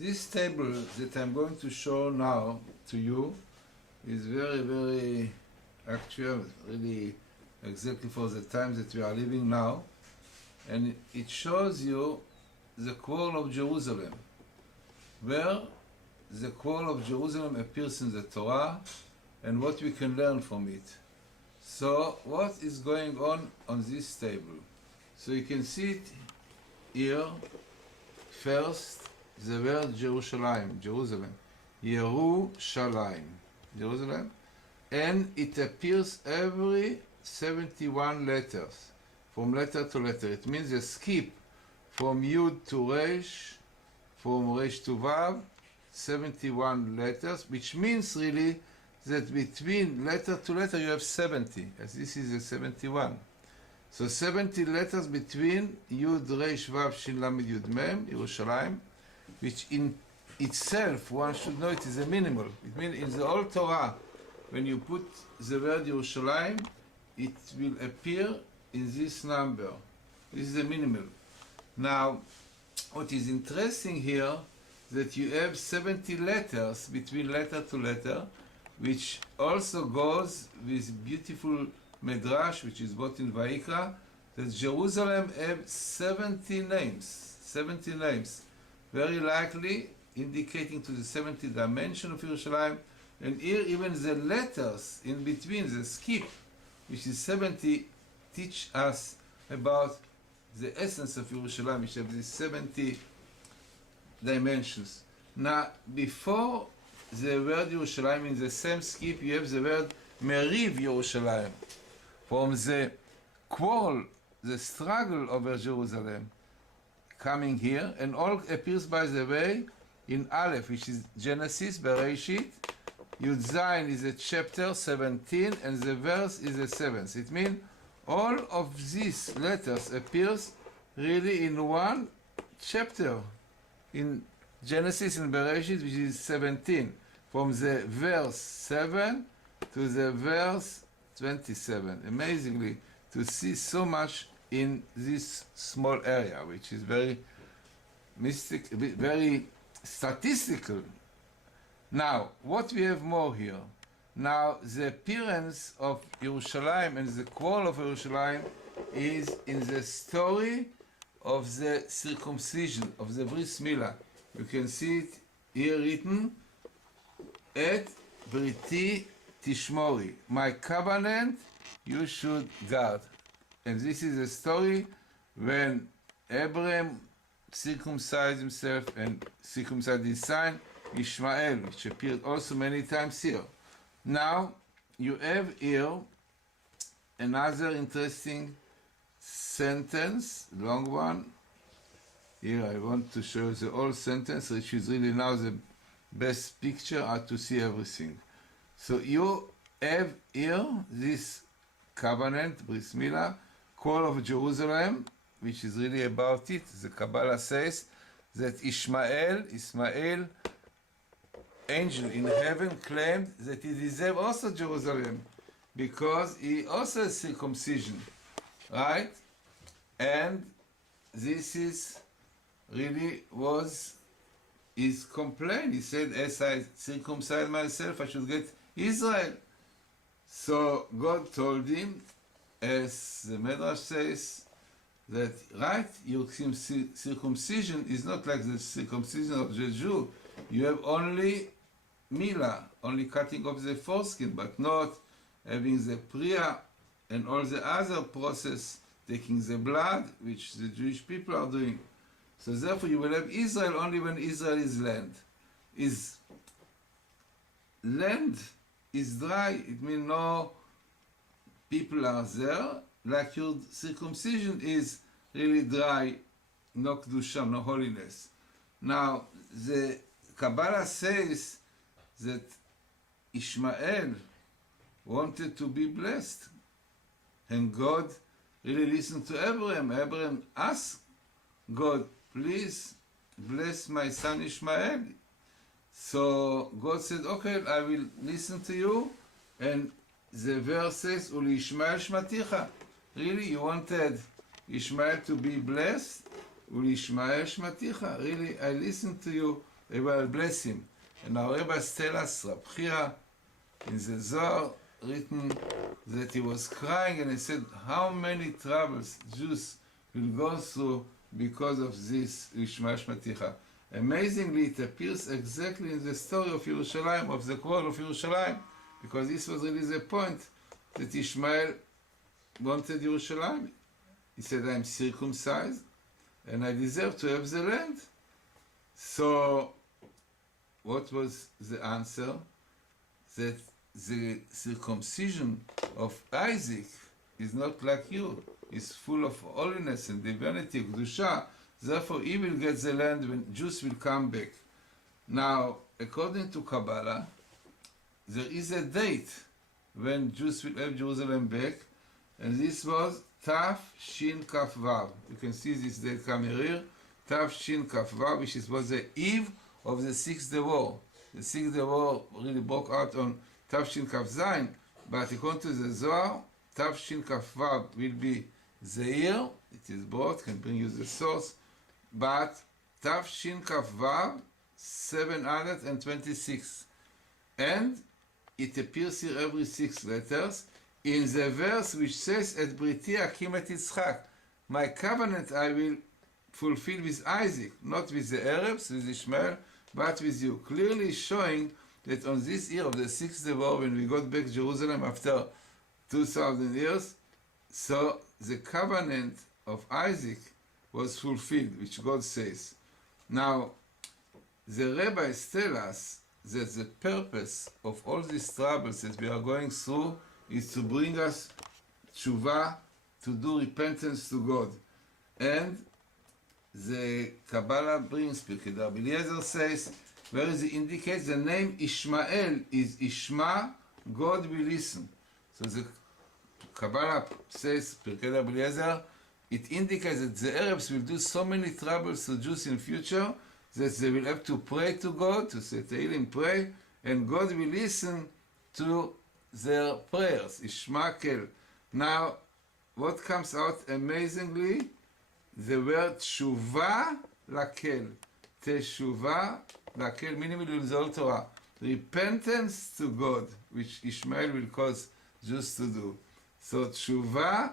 This table that I'm going to show now to you is very, very actual, really exactly for the time that we are living now. And it shows you the quarrel of Jerusalem, where the quarrel of Jerusalem appears in the Torah and what we can learn from it. So what is going on this table? So you can see it here. First, the word Jerusalem, Yerushalayim, Jerusalem, and it appears every 71 letters, from letter to letter. It means a skip from Yud to Resh, from Resh to Vav, 71 letters, which means really that between letter to letter you have 70, as this is a 71. So 70 letters between Yud, Resh, Vav, Shin, Lamed, Yud, Mem, Yerushalayim, which in itself, one should know it is a minimal. It means in the whole Torah, when you put the word Yerushalayim, it will appear in this number. This is a minimal. Now, what is interesting here, that you have 70 letters between letter to letter, which also goes with beautiful Medrash, which is brought in Vayikra, that Jerusalem have 70 names. 70 names. Very likely indicating to the 70 dimension of Yerushalayim, and here even the letters in between, the skip, which is 70, teach us about the essence of Yerushalayim, which have these 70 dimensions. Now, before the word Yerushalayim, in the same skip, you have the word Meriv Yerushalayim, from the quarrel, the struggle over Jerusalem, coming here, and all appears, by the way, in Aleph, which is Genesis, Bereshit. Yud Zayin is a chapter 17, and the verse is the 7th. It means all of these letters appears really in one chapter, in Genesis and Bereshit, which is 17, from the verse 7 to the verse 27. Amazingly, to see so much in this small area, which is very mystic, very statistical. Now, what we have more here? Now, the appearance of Yerushalayim and the quarrel of Yerushalayim is in the story of the circumcision, of the Bris Milah. You can see it here written, Et Briti Tishmori, my covenant you should guard. And this is a story when Abraham circumcised himself and circumcised his son Ishmael, which appeared also many times here. Now you have here another interesting sentence, long one. Here I want to show the whole sentence, which is really now the best picture how to see everything. So you have here this covenant, Bris Milah, call of Jerusalem, which is really about it. The Kabbalah says that Ishmael, angel in heaven, claimed that he deserved also Jerusalem because he also has circumcision, right? And this is really was his complaint. He said, as I circumcise myself, I should get Israel. So God told him, as the Medrash says, that right, your circumcision is not like the circumcision of the Jew. You have only milah, only cutting off the foreskin, but not having the priya and all the other process, taking the blood, which the Jewish people are doing. So therefore you will have Israel only when Israel is land. Land is dry, it means no people are there, like your circumcision is really dry, no kedusha, no holiness. Now, the Kabbalah says that Ishmael wanted to be blessed, and God really listened to Abraham. Abraham asked God, please bless my son Ishmael. So God said, okay, I will listen to you. And the verse says, Uli Ishmael Shmaticha. Really, you wanted Ishmael to be blessed? Uli Ishmael Shmaticha. Really, I listened to you they will bless him. And our rabbis tell us, Rab Chia, in the Zohar, written that he was crying and he said, how many troubles Jews will go through because of this Ishmael Shmaticha. Amazingly, it appears exactly in the story of Yerushalayim, of the quarrel of Yerushalayim, because this was really the point that Ishmael wanted Yerushalayim. He said, I'm circumcised and I deserve to have the land. So, what was the answer? That the circumcision of Isaac is not like you. It's full of holiness and divinity, Kedusha. Therefore, he will get the land when Jews will come back. Now, according to Kabbalah, there is a date when Jews will have Jerusalem back, and this was Tav Shin Kaf Vav. You can see this date coming here, Tav Shin Kaf Vav, which was the eve of the Sixth Day War. The Sixth Day War really broke out on Tav Shin Kaf Zayin, but according to the Zohar, Tav Shin Kaf Vav will be the year, it is brought, can bring you the source, but Tav Shin Kaf Vav 726. And it appears here every 6 letters in the verse which says, Et Briti Akim et Yitzchak, my covenant I will fulfill with Isaac, not with the Arabs, with Ishmael, but with you. Clearly showing that on this year of the 6th day war, when we got back Jerusalem after 2,000 years, so the covenant of Isaac was fulfilled, which God says. Now, the rabbis tell us that the purpose of all these troubles that we are going through is to bring us tshuva, to do repentance to God. And the Kabbalah brings, Pirkei Rabbi Eliezer says, where it indicates the name Ishmael is Ishma, God will listen. So the Kabbalah says, Pirkei Rabbi Eliezer, it indicates that the Arabs will do so many troubles to Jews in future that they will have to pray to God, to say Tehillim, pray, and God will listen to their prayers. Ishmael. Now, what comes out amazingly? The word tshuva lakel. Teshuva lakel, meaning in the Old Torah. Repentance to God, which Ishmael will cause Jews to do. So tshuva,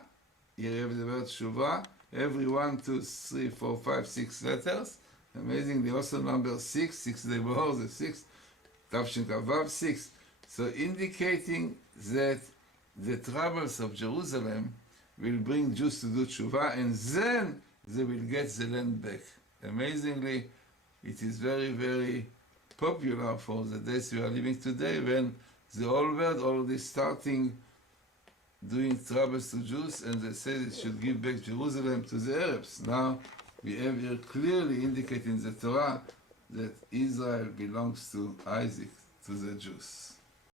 here you have the word tshuva, every 1, 2, 3, 4, 5, 6 letters. Amazingly, also number 6, 6 day war, the 6, Tavshin Kavav 6. So indicating that the troubles of Jerusalem will bring Jews to do tshuva, and then they will get the land back. Amazingly, it is very, very popular for the days we are living today, when the whole world already starting doing troubles to Jews, and they say they should give back Jerusalem to the Arabs. Now, we have here clearly indicated in the Torah that Israel belongs to Isaac, to the Jews.